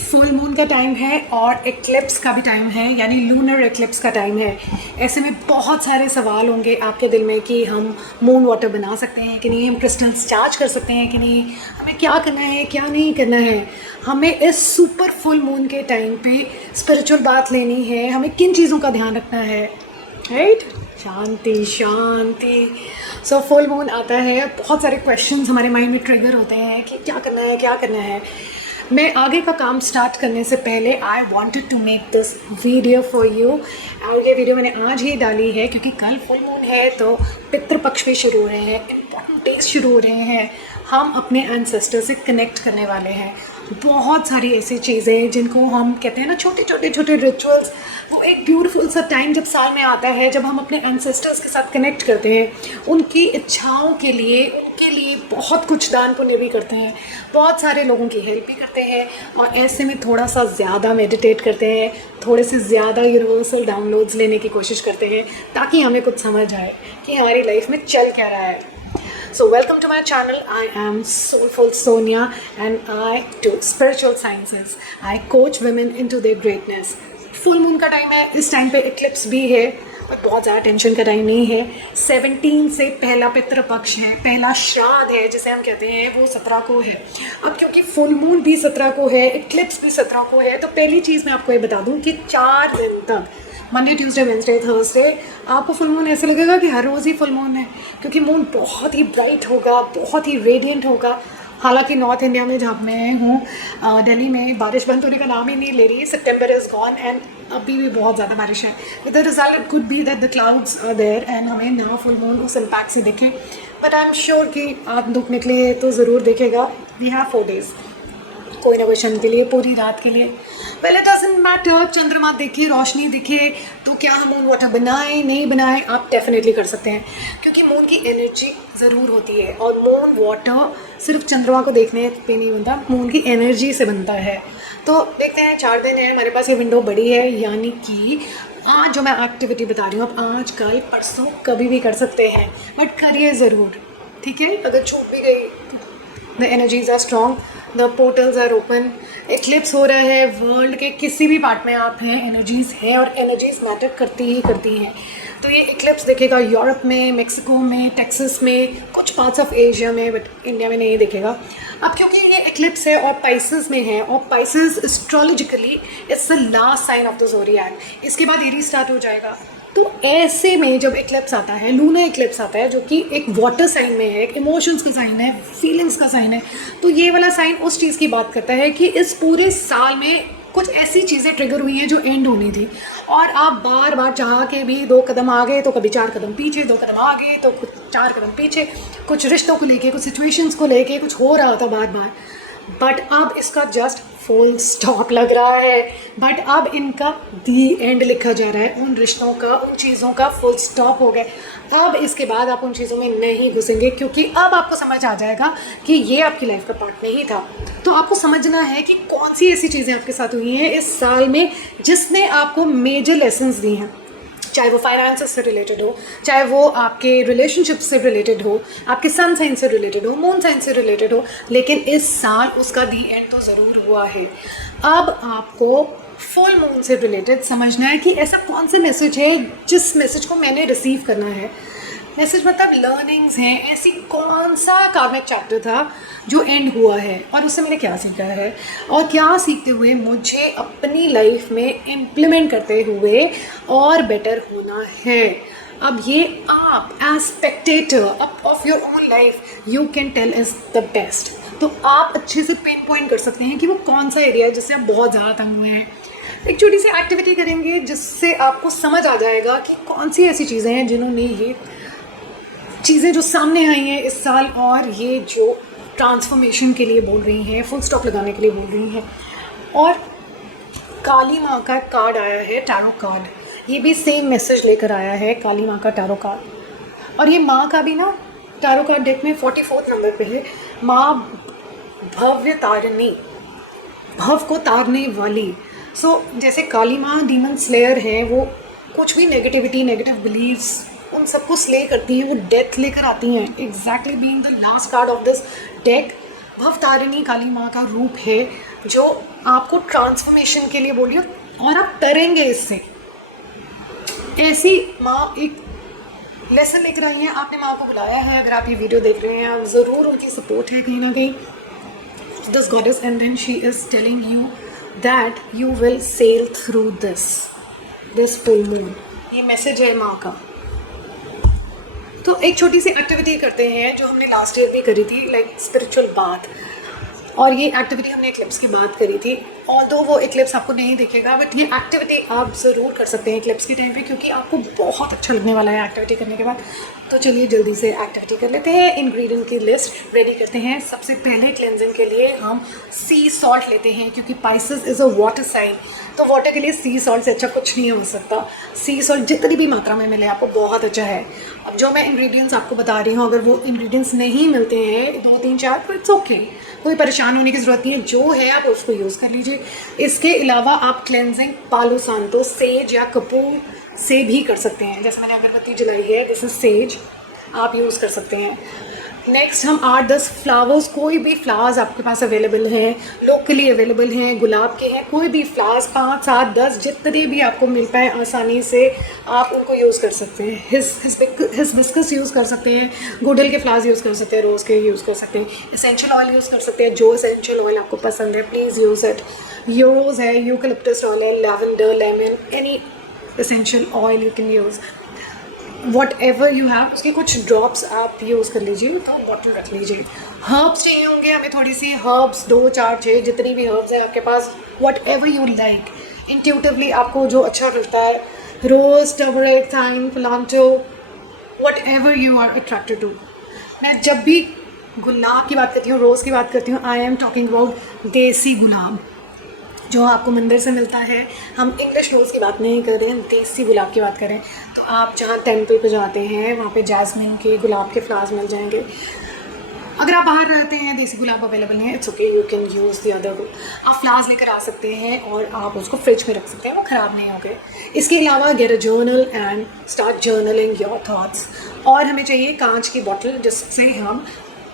Full moon का time है और एक्लिप्स का भी टाइम है, यानी लूनर एक्लिप्स का टाइम है। ऐसे में बहुत सारे सवाल होंगे आपके दिल में कि हम मून वाटर बना सकते हैं कि नहीं, हम क्रिस्टल्स चार्ज कर सकते हैं कि नहीं, हमें क्या करना है क्या नहीं करना है, हमें इस सुपर फुल मून के टाइम पे स्पिरिचुअल बात लेनी है, हमें किन चीज़ों का ध्यान रखना है, राइट। शांति शांति। सो फुल मून आता है, बहुत सारे क्वेश्चंस हमारे माइंड में ट्रिगर होते हैं कि क्या करना है क्या करना है। मैं आगे का काम स्टार्ट करने से पहले I wanted to make this video for you. और ये वीडियो मैंने आज ही डाली है क्योंकि कल फुल मून है, तो पितृपक्ष भी शुरू हो रहे हैं, इम्पॉर्टेंट डेज शुरू हो रहे हैं, हम अपने एंसेस्टर से कनेक्ट करने वाले हैं। बहुत सारी ऐसी चीज़ें जिनको हम कहते हैं ना छोटे रिचुअल्स, वो एक ब्यूटीफुल सा टाइम जब साल में आता है जब हम अपने एंसेस्टर्स के साथ कनेक्ट करते हैं, उनकी इच्छाओं के लिए बहुत कुछ दान पुण्य भी करते हैं, बहुत सारे लोगों की हेल्प भी करते हैं, और ऐसे में थोड़ा सा ज़्यादा मेडिटेट करते हैं, थोड़े से ज़्यादा यूनिवर्सल डाउनलोड्स लेने की कोशिश करते हैं ताकि हमें कुछ समझ आए कि हमारी लाइफ में चल क्या रहा है। So welcome to my channel. I am Soulful Sonia and I do spiritual sciences. I coach women into their greatness. Full moon का टाइम है, इस टाइम पे इक्लिप्स भी है और बहुत ज़्यादा टेंशन का टाइम नहीं है। 17 से पहला पितृपक्ष है, पहला श्राद्ध है जिसे हम कहते हैं, वो 17 को है। अब क्योंकि फुल मून भी 17 को है, इक्लिप्स भी 17 को है, तो पहली चीज़ मैं आपको ये बता दूं कि 4 दिन तक, मंडे ट्यूसडे वेडनेसडे थर्सडे, आपको फुल मून ऐसे लगेगा कि हर रोज़ ही फुल मून है, क्योंकि मून बहुत ही ब्राइट होगा, बहुत ही रेडिएंट होगा। हालांकि नॉर्थ इंडिया में जहाँ मैं हूँ, दिल्ली में बारिश बंद होने का नाम ही नहीं ले रही। सितंबर इज़ गॉन एंड अभी भी बहुत ज़्यादा बारिश है। With the result it could be that the clouds are there एंड हमें ना फुल मून उस इम्पैक्ट से दिखे, बट आई एम श्योर कि आप दुख निकले तो ज़रूर देखेगा। वी हैव 4 days, कोई ना कोई क्षण के लिए, पूरी रात के लिए। वेल इट डजंट मैटर, चंद्रमा दिखे, रोशनी दिखे, तो क्या हम मून वाटर बनाएं नहीं बनाएं, आप डेफिनेटली कर सकते हैं, क्योंकि मून की एनर्जी ज़रूर होती है और मून वाटर सिर्फ चंद्रमा को देखने पे नहीं बनता, मून की एनर्जी से बनता है। तो देखते हैं, 4 दिन है हमारे पास, ये विंडो बड़ी है, यानी कि आज जो मैं एक्टिविटी बता रही हूँ आप आज कल परसों कभी भी कर सकते हैं, बट करिए ज़रूर, ठीक है। अगर छूट भी गई, the energies are strong, the portals are open, eclipse हो रहा है, वर्ल्ड के किसी भी पार्ट में आप हैं, एनर्जीज़ हैं और एनर्जीज़ मैटर करती हैं। तो ये एक्लिप्स दिखेगा यूरोप में, मेक्सिको में, टेक्सास में, कुछ पार्ट्स ऑफ एशिया में, बट इंडिया में नहीं दिखेगा। अब क्योंकि ये एक्लिप्स है और पाइसेस में है, और Pisces astrologically it's the last sign of the zodiac, इसके बाद ये रीस्टार्ट हो जाएगा। तो ऐसे में जब एक्लिप्स आता है, लूनर एक्लिप्स आता है, जो कि एक वाटर साइन में है, एक इमोशंस का साइन है, फीलिंग्स का साइन है, तो ये वाला साइन उस चीज़ की बात करता है कि इस पूरे साल में कुछ ऐसी चीज़ें ट्रिगर हुई हैं जो एंड होनी थी, और आप बार बार चाह के भी 2 कदम आगे तो कभी 4 कदम पीछे, 2 कदम आगे तो कुछ 4 कदम पीछे, कुछ रिश्तों को लेके, कुछ सिचुएशंस को लेके कुछ हो रहा था बार बार, बट अब इसका जस्ट फुल स्टॉप लग रहा है। बट अब इनका दी एंड लिखा जा रहा है, उन रिश्तों का, उन चीज़ों का फुल स्टॉप हो गया। अब इसके बाद आप उन चीज़ों में नहीं घुसेंगे, क्योंकि अब आपको समझ आ जाएगा कि ये आपकी लाइफ का पार्ट नहीं था। तो आपको समझना है कि कौन सी ऐसी चीज़ें आपके साथ हुई हैं इस साल में जिसने आपको मेजर लेसन्स दी हैं, चाहे वो फाइनेंसेस से रिलेटेड हो, चाहे वो आपके रिलेशनशिप से रिलेटेड हो, आपके सन साइन से रिलेटेड हो, मून साइन से रिलेटेड हो, लेकिन इस साल उसका दी एंड तो ज़रूर हुआ है। अब आपको फुल मून से रिलेटेड समझना है कि ऐसा कौन से मैसेज है जिस मैसेज को मैंने रिसीव करना है। मैसेज मतलब लर्निंग्स हैं, ऐसी कौन सा कार्मिक चैप्टर था जो एंड हुआ है और उससे मैंने क्या सीखा है, और क्या सीखते हुए मुझे अपनी लाइफ में इम्प्लीमेंट करते हुए और बेटर होना है। अब ये आप as spectator of your own life you can tell is the best. तो आप अच्छे से पिन पॉइंट कर सकते हैं कि वो कौन सा एरिया है जिससे आप बहुत ज़्यादा तंग हुए हैं। एक छोटी सी एक्टिविटी करेंगे जिससे आपको समझ आ जाएगा कि कौन सी ऐसी चीज़ें हैं जिन्होंने ये चीज़ें जो सामने आई हैं इस साल, और ये जो ट्रांसफॉर्मेशन के लिए बोल रही हैं, फुल स्टॉप लगाने के लिए बोल रही हैं। और काली माँ का कार्ड आया है, टैरो कार्ड, ये भी सेम मैसेज लेकर आया है, काली माँ का टैरो कार्ड। और ये माँ का भी ना टैरो कार्ड डेक में 44 नंबर पे है, माँ भव्य तारिणी, भव को तारने वाली। सो जैसे काली माँ डीमन स्लेयर है, वो कुछ भी नेगेटिविटी, नेगेटिव बिलीव्स, उन सबको स्ले करती हैं, वो डेथ लेकर आती हैं। Exactly being the last card of this deck, Bhavatarini Kali माँ का रूप है। जो आपको ट्रांसफॉर्मेशन के लिए बोल रही हो और आप तरेंगे इससे। ऐसी माँ एक लेसन लेकर आई हैं, आपने माँ को बुलाया है, अगर आप ये वीडियो देख रहे हैं आप ज़रूर उनकी सपोर्ट है कहीं ना कहीं, this goddess, and then she is telling you that you will sail through this full moon. ये मैसेज है माँ का। तो एक छोटी सी एक्टिविटी करते हैं जो हमने लास्ट ईयर भी करी थी, लाइक स्पिरिचुअल बात, और ये एक्टिविटी हमने इक्लिप्स की बात करी थी। ऑल्दो वो इक्लिप्स आपको नहीं दिखेगा, बट ये एक्टिविटी आप ज़रूर कर सकते हैं इक्लिप्स के टाइम पे, क्योंकि आपको बहुत अच्छा लगने वाला है एक्टिविटी करने के बाद। तो चलिए जल्दी से एक्टिविटी कर लेते हैं। इंग्रेडिएंट की लिस्ट रेडी करते हैं। सबसे पहले क्लेंजिंग के लिए हम सी सॉल्ट लेते हैं, क्योंकि Pisces is a water sign, तो वाटर के लिए सी सॉल्ट से अच्छा कुछ नहीं हो सकता। सी सॉल्ट जितनी भी मात्रा में मिले आपको बहुत अच्छा है। अब जो मैं इंग्रेडिएंट्स आपको बता रही हूँ, अगर वो इंग्रेडिएंट्स नहीं मिलते हैं 2 3 4 तो इट्स ओके, कोई परेशान होने की ज़रूरत नहीं है, जो है आप उसको यूज़ कर लीजिए। इसके अलावा आप क्लेंजिंग पालो सांतो, सेज या कपूर से भी कर सकते हैं। जैसे मैंने अगरबत्ती जलाई है, दिस इज सेज, आप यूज़ कर सकते हैं। नेक्स्ट हम 8-10 फ्लावर्स, कोई भी फ्लावर्स आपके पास अवेलेबल हैं, लोकली अवेलेबल हैं, गुलाब के हैं, कोई भी फ्लावर्स 5 7 10 जितने भी आपको मिल पाए आसानी से आप उनको यूज़ कर सकते हैं। हिबिस्कस यूज़ कर सकते हैं, गुड़हल के फ्लावर्स यूज़ कर सकते हैं, रोज़ के यूज़ कर सकते हैं, एसेंशियल ऑयल यूज़ कर सकते हैं, जो एसेंशियल ऑयल आपको पसंद है प्लीज़ यूज़ इट। रोज़ है, यूकलिप्टस ऑयल है, lavender, lemon, any essential oil you can use, whatever you have, उसके कुछ ड्रॉप्स आप यूज़ कर लीजिए, तो बॉटल रख लीजिए। हर्ब्स चाहिए होंगे हमें, थोड़ी सी हर्ब्स 2 4 6 जितनी भी हर्ब्स हैं आपके पास, whatever you like, intuitively आपको जो अच्छा लगता है, रोज़, टर्मरिक, थाइम, पिलांटो, whatever you are attracted to. मैं जब भी गुलाब की बात करती हूँ, रोज़ की बात करती हूँ, आई एम टॉकिंग अबाउट देसी गुलाब जो आपको मंदिर से मिलता है। हम इंग्लिश रोज़ की बात नहीं कर रहे हैं, देसी गुलाब की बात करें। तो आप जहाँ टेंपल पे जाते हैं वहाँ पे जैस्मिन के, गुलाब के फ्लावर्स मिल जाएंगे। अगर आप बाहर रहते हैं, देसी गुलाब अवेलेबल हैं, it's okay, you can use the other. आप फ्लावर्स लेकर आ सकते हैं और आप उसको फ्रिज में रख सकते हैं, वो ख़राब नहीं होंगे। इसके अलावा get a journal and start journaling your thoughts. और हमें चाहिए कांच की बॉटल जिससे हम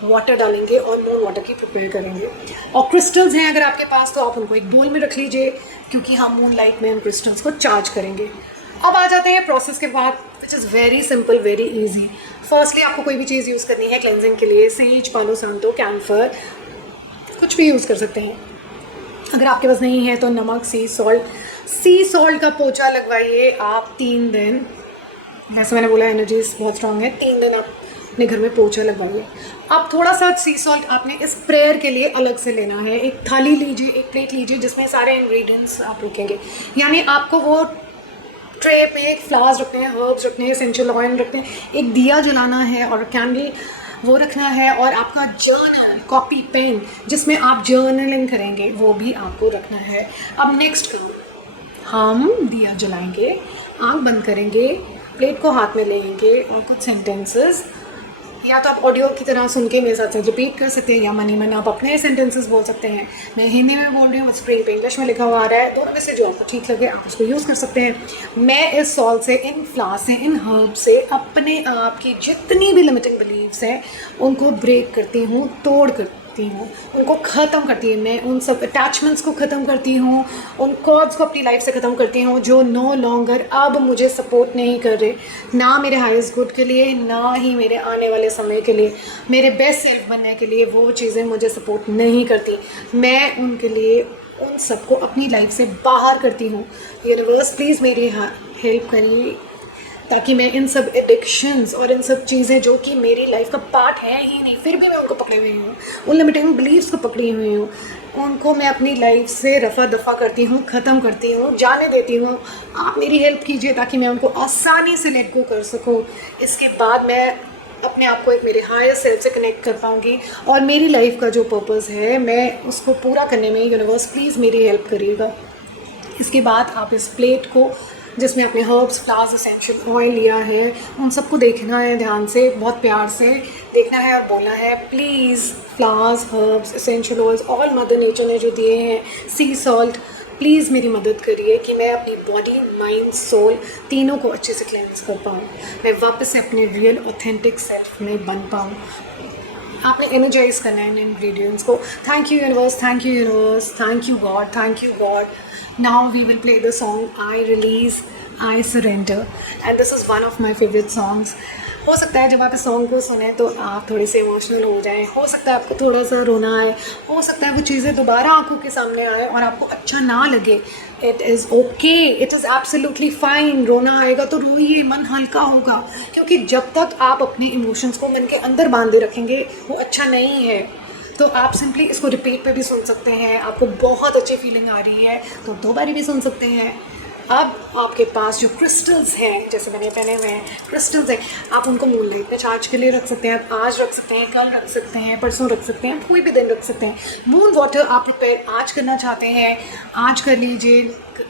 वाटर डालेंगे और मून वाटर की प्रिपेयर करेंगे। और क्रिस्टल्स हैं अगर आपके पास तो आप उनको एक बोल में रख लीजिए, क्योंकि हम मून लाइट में उन क्रिस्टल्स को चार्ज करेंगे। अब आ जाते हैं प्रोसेस के बाद, which is very simple, very easy. Firstly आपको कोई भी चीज़ यूज़ करनी है क्लेंजिंग के लिए, सेज, पालो सांतो, कैम्फर, कुछ भी यूज़ कर सकते हैं। अगर आपके पास नहीं है तो नमक, सी सॉल्ट का पोछा लगवाइए आप 3 दिन। जैसे मैंने बोला एनर्जीज बहुत स्ट्रांग है, 3 दिन आप अपने घर में पोछा लगवाइए। अब थोड़ा सा सी सॉल्ट आपने इस प्रेयर के लिए अलग से लेना है। एक थाली लीजिए, एक प्लेट लीजिए जिसमें सारे इंग्रेडिएंट्स आप रखेंगे। यानी आपको वो ट्रे पे एक फ्लावर्स रखने हैं, हर्ब्स रखने हैं, एसेंशियल ऑयल रखने हैं, एक दिया जलाना है और कैंडल वो रखना है, और आपका जर्नल, कॉपी, पेन जिसमें आप जर्नलिंग करेंगे वो भी आपको रखना है। अब नेक्स्ट काम, हम दिया जलाएंगे, आँख बंद करेंगे, प्लेट को हाथ में लेंगे और कुछ सेंटेंसेस या तो आप ऑडियो की तरह सुन के मेरे साथ रिपीट कर सकते हैं, या मन ही मन आप अपने सेंटेंसेस बोल सकते हैं। मैं हिंदी में बोल रही हूँ, स्क्रीन पे इंग्लिश में लिखा हुआ आ रहा है, दोनों में से जो आपको ठीक लगे आप उसको यूज़ कर सकते हैं। मैं इस सॉल्ट से, इन फ्लावर से, इन हर्ब से अपने आप की जितनी भी लिमिटिंग बिलीव्स हैं उनको ब्रेक करती हूँ, तोड़ करती हूँ, उनको ख़त्म करती हूँ। मैं उन सब अटैचमेंट्स को ख़त्म करती हूँ, उन कॉर्ड्स को अपनी लाइफ से ख़त्म करती हूँ जो नो लॉन्गर अब मुझे सपोर्ट नहीं कर रहे, ना मेरे हाईएस्ट गुड के लिए, ना ही मेरे आने वाले समय के लिए, मेरे बेस्ट सेल्फ बनने के लिए वो चीज़ें मुझे सपोर्ट नहीं करती। मैं उनके लिए उन सबको अपनी लाइफ से बाहर करती हूँ। यूनिवर्स प्लीज़ मेरी हेल्प करिए ताकि मैं इन सब एडिक्शंस और इन सब चीज़ें जो कि मेरी लाइफ का पार्ट है ही नहीं, फिर भी मैं उनको पकड़े हुई हूँ, उन लिमिटिंग बिलीव्स को पकड़ी हुई हूँ, उनको मैं अपनी लाइफ से रफ़ा दफ़ा करती हूँ, ख़त्म करती हूँ, जाने देती हूँ। आप मेरी हेल्प कीजिए ताकि मैं उनको आसानी से लेट गो कर सकूँ। इसके बाद मैं अपने आप को एक मेरे हायर सेल्फ से कनेक्ट कर पाऊँगी और मेरी लाइफ का जो पर्पस है मैं उसको पूरा करने में यूनिवर्स प्लीज़ मेरी हेल्प करिएगा। इसके बाद आप इस प्लेट को जिसमें आपने हर्ब्स, फ्लावर्स, एसेंशियल ऑयल लिया है उन सबको देखना है, ध्यान से, बहुत प्यार से देखना है और बोलना है please flowers, herbs, essential oils, all mother nature ने जो दिए हैं, सी सॉल्ट, प्लीज़ मेरी मदद करिए कि मैं अपनी बॉडी, माइंड, सोल तीनों को अच्छे से क्लेंस कर पाऊँ, मैं वापस से अपने रियल ऑथेंटिक सेल्फ में बन पाऊँ। आपने एनर्जाइज करना है इन इंग्रेडिएंट्स को. Thank you universe, thank you universe, thank you God, thank you God. Now we will play the song I release I surrender and this is one of my favourite songs. हो सकता है जब आप इस song को सुने तो आप थोड़े से इमोशनल हो जाएं, हो सकता है आपको थोड़ा सा रोना आए, हो सकता है वो चीज़ें दोबारा आंखों के सामने आए और आपको अच्छा ना लगे. It is okay, it is absolutely fine. रोना आएगा तो रोइए, मन हल्का होगा, क्योंकि जब तक आप अपने इमोशंस को मन के अंदर बांधे रखेंगे वो अच्छा नहीं है. तो आप सिंपली इसको रिपीट पे भी सुन सकते हैं. आपको बहुत अच्छी फीलिंग आ रही है तो 2 बारी भी सुन सकते हैं. अब आपके पास जो क्रिस्टल्स हैं, जैसे मैंने पहने हुए हैं क्रिस्टल्स हैं, आप उनको मूनलाइट में चार्ज के लिए रख सकते हैं. आप आज रख सकते हैं, कल रख सकते हैं, परसों रख सकते हैं, कोई भी दिन रख सकते हैं. मून वाटर आप प्रिपेयर आज करना चाहते हैं, आज कर लीजिए,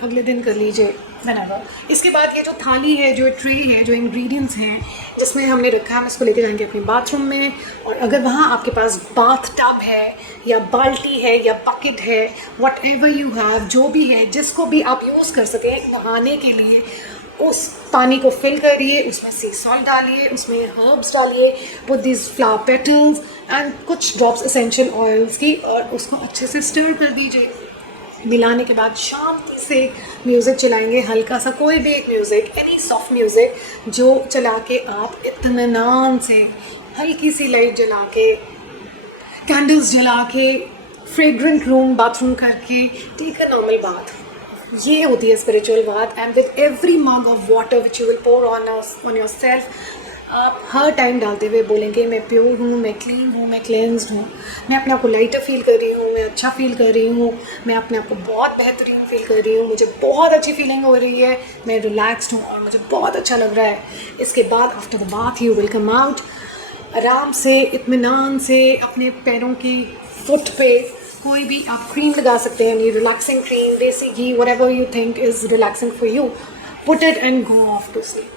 अगले दिन कर लीजिए, whenever. इसके बाद ये जो थाली है, जो ट्रे है, जो इंग्रेडिएंट्स हैं जिसमें हमने रखा है, हम इसको लेके जाएंगे अपने बाथरूम में. और अगर वहाँ आपके पास बाथ टब है या बाल्टी है या बकेट है, वट एवर यू हैव, जो भी है, जिसको भी आप यूज़ कर सकें नहाने के लिए, उस पानी को फिल करिए, उसमें सी सॉल्ट डालिए, उसमें हर्ब्स डालिए, with this flower petals and कुछ ड्रॉप्स एसेंशियल ऑयल्स की, और उसको अच्छे से स्टर कर दीजिए. मिलाने के बाद शांति से म्यूज़िक चलाएंगे, हल्का सा कोई भी एक म्यूज़िक, एनी सॉफ्ट म्यूज़िक जो चला के आप इत्मीनान से, हल्की सी लाइट जला के, कैंडल्स जला के, फ्रेग्रेंट रूम बाथरूम करके टेक अ नॉर्मल बाथ. ये होती है spiritual bath. And with every mug of water which you will pour on yourself, आप हर टाइम डालते हुए बोलेंगे मैं प्योर हूँ, मैं क्लीन हूँ, मैं क्लेंस्ड हूँ, मैं अपने आप को लाइटर फील कर रही हूँ, मैं अच्छा फील कर रही हूँ, मैं अपने आप को बहुत बेहतरीन फील कर रही हूँ, मुझे बहुत अच्छी फीलिंग हो रही है, मैं रिलैक्स्ड हूँ और मुझे बहुत अच्छा लग रहा है. इसके बाद after the bath you will come out आराम से, इत्मीनान से, अपने पैरों की फुट पे कोई भी आप क्रीम लगा सकते हैं, रिलैक्सिंग क्रीम, देसी घी, whatever you think is relaxing for you, put it and go off to sleep.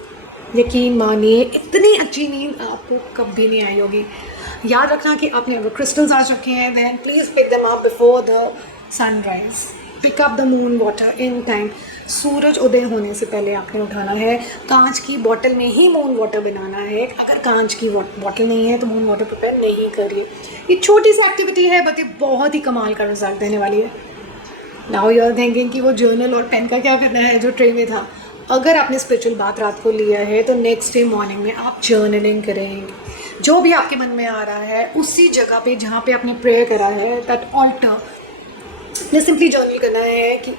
यकीन मानिए इतनी अच्छी नींद आपको कभी नहीं आई होगी. याद रखना कि आपने अगर क्रिस्टल्स आज रखे हैं, then please pick them up before the sunrise. Pick up the moon water in time. सूरज उदय होने से पहले आपने उठाना है. कांच की बॉटल में ही मून वाटर बनाना है. अगर कांच की बॉटल नहीं है तो मून वाटर प्रिपेयर नहीं करिए. ये छोटी सी एक्टिविटी है बट ये बहुत ही कमाल का रिजल्ट देने वाली है. नाउ यू आर थिंकिंग कि वो जर्नल और पेन का क्या करना है जो ट्रे में था. अगर आपने स्पिरिचुअल बात रात को लिया है तो नेक्स्ट डे मॉर्निंग में आप जर्नलिंग करेंगे. जो भी आपके मन में आ रहा है उसी जगह पे जहाँ पे आपने प्रेयर करा है, दैट ऑल्टर ने सिंपली जर्नल करना है कि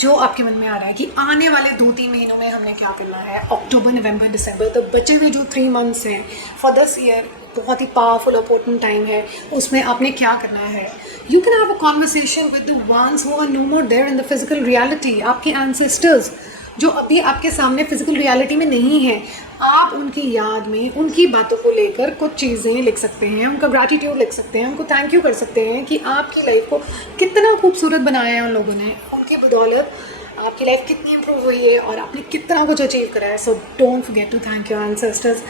जो आपके मन में आ रहा है कि आने वाले 2-3 महीनों में हमने क्या करना है. अक्टूबर, नवंबर, दिसंबर, तो बचे हुए जो 3 मंथ्स हैं फॉर दिस ईयर, बहुत ही पावरफुल इंपॉर्टेंट टाइम है. उसमें आपने क्या करना है. You can have a conversation with the ones who are no more there in the physical reality. आपके एंसेस्टर्स जो अभी आपके सामने फिजिकल रियलिटी में नहीं है, आप उनकी याद में उनकी बातों को लेकर कुछ चीज़ें लिख सकते हैं, उनका ग्रैटिट्यूड लिख सकते हैं, उनको थैंक यू कर सकते हैं कि आपकी लाइफ को कितना खूबसूरत बनाया है उन लोगों ने. उनकी बदौलत आपकी लाइफ कितनी इंप्रूव हुई है और आपने कितना कुछ अचीव करा है. So don't forget to thank your ancestors.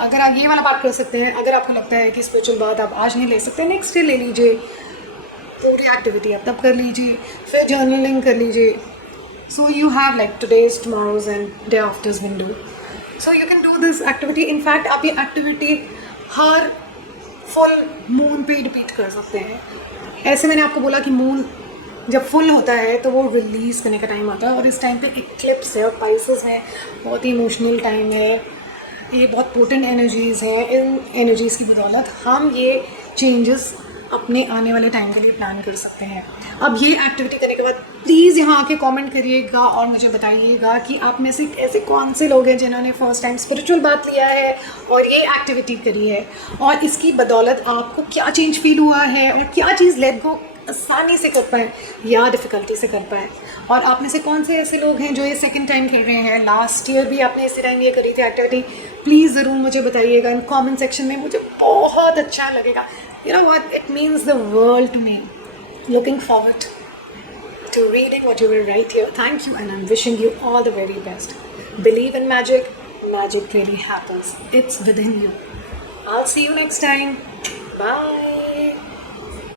अगर आप ये वाला बात कर सकते हैं, अगर आपको लगता है कि स्पिरिचुअल बात आप आज नहीं ले सकते, नेक्स्ट डे ले लीजिए. पूरी एक्टिविटी आप तब कर लीजिए, फिर जर्नलिंग कर लीजिए. So you have like today's, tomorrow's and day after's window. So you can do this activity. In fact, आप ये activity हर full moon पे रिपीट कर सकते हैं. ऐसे मैंने आपको बोला कि मून जब फुल होता है तो वो रिलीज़ करने का टाइम आता है और इस टाइम पे एक्लिप्स है और पाइसेस है. बहुत ही इमोशनल टाइम है. ये बहुत पोटेंट एनर्जीज़ हैं. इन एनर्जीज़ की बदौलत हम ये चेंजेस अपने आने वाले टाइम के लिए प्लान कर सकते हैं. अब ये एक्टिविटी करने के बाद प्लीज़ यहाँ आके कमेंट करिएगा और मुझे बताइएगा कि आप में से ऐसे कौन से लोग हैं जिन्होंने फर्स्ट टाइम स्पिरिचुअल बात लिया है और ये एक्टिविटी करी है और इसकी बदौलत आपको क्या चेंज फील हुआ है और क्या चीज़ लेट गो आसानी से कर पाए या डिफ़िकल्टी से कर पाए. और आप में से कौन से ऐसे लोग हैं जो ये सेकंड टाइम कर रहे हैं. लास्ट ईयर भी आपने इसी टाइम ये करी थी एक्टिविटी. प्लीज़ ज़रूर मुझे बताइएगा इन कमेंट सेक्शन में. मुझे बहुत अच्छा लगेगा. You know what? It means the world to me. Looking forward to reading what you will write here. Thank you and I'm wishing you all the very best. Believe in magic. Magic really happens. It's within you. I'll see you next time. Bye.